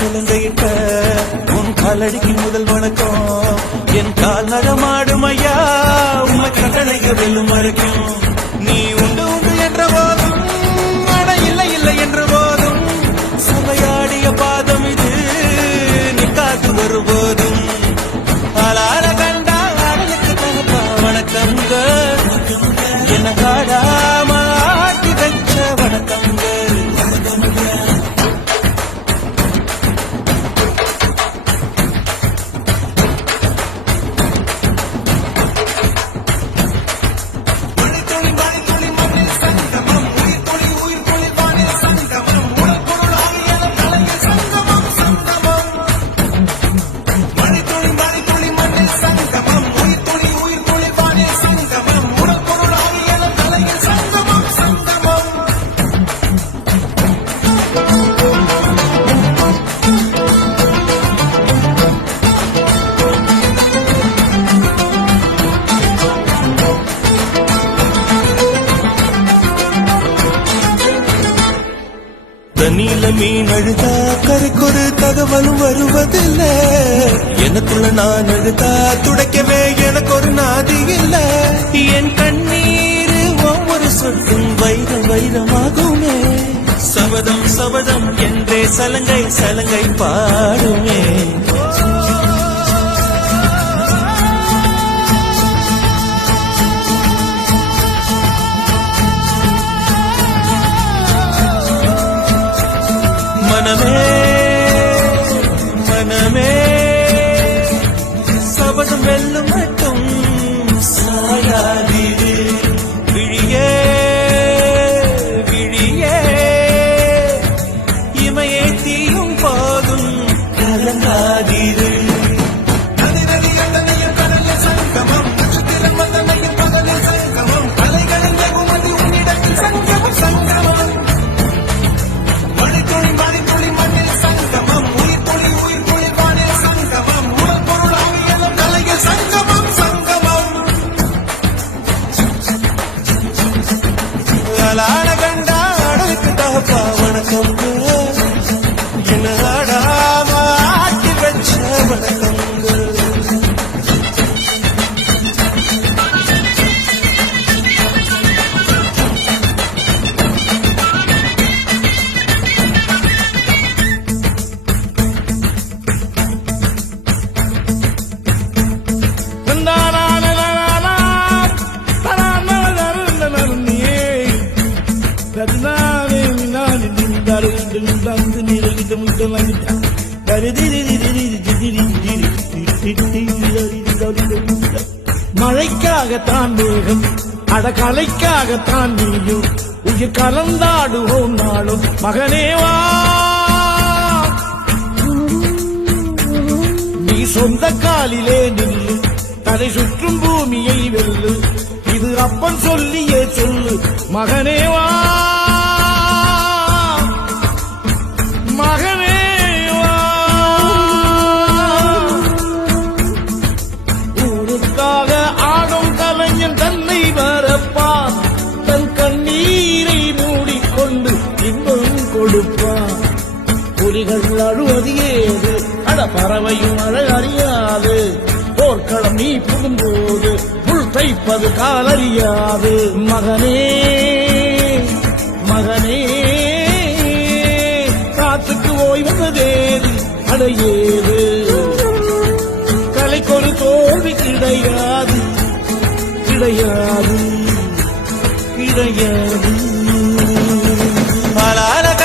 சிலங்கையிட்ட உன் காலடிக்கு முதல் வணக்கம். என் கால் நடமாடும் ஐயா உமை கட்டளைக்கு வெல்லும் வரைக்கும். நீ உண்டு உண்டு என்ற போதும் அட இல்லை இல்லை என்ற போதும் சபையாடிய பாதம் இது நீ காத்து வரும்போதும். ஆளார கண்டா ஆடலுக்கு தகப்பா வணக்கங்க என்ன காடாம ஆட்டி வச்ச வணக்கங்க. தண்ணியில மீன் அழுதா கரைக்கொரு தகவலும் வருவதில்ல. எனக்குள்ள நான் அழுதா துடைக்கவே எனக்கு ஒரு நாதி இல்ல. என் கண்ணீர் ஒவ்வொரு சொட்டும் வைரம் வைரமாகுமே. சபதம் சபதம் என்றே சலங்கை சலங்கை பாடுமே. மனமே மனமே சபதம் வெல்லும் மட்டும் சாயாதீரு. விழியே விழியே இமையை தீயும் போதும் கலங்காதீரு. ஆடலுக்கு தகப்பா வணக்கம் என்ன ஆடாம ஆட்டி வச்ச வணக்கம். மழைக்காகத்தான் மேகம் அடகலைக்காகத்தான் நீயும் உயிர் கலந்தாடுவோம் நாளும் மகனேவா. நீ சொந்த காலிலே நில்லு தலை சுற்றும் பூமியை வெல்லு. இது அப்பன் சொல்லியே சொல்லு மகனேவா மகனேவா. ஊருக்காக ஆடும் கலைஞன் தன்னை மறப்பான். தன் கண்ணீரை மூடிக்கொண்டு இன்பம் கொடுப்பான். புலிகள் அழுவது ஏது அட பறவையும் அழ அறியாது. போர்க்களம் நீ புகும்போது புல் தைப்பது காலறியாது. மகனே மகனே காத்துக்கு ஓய்வதேது அடையேது. கலைக்கொரு தோல்வி கிடையாது கிடையாது கிடையாது.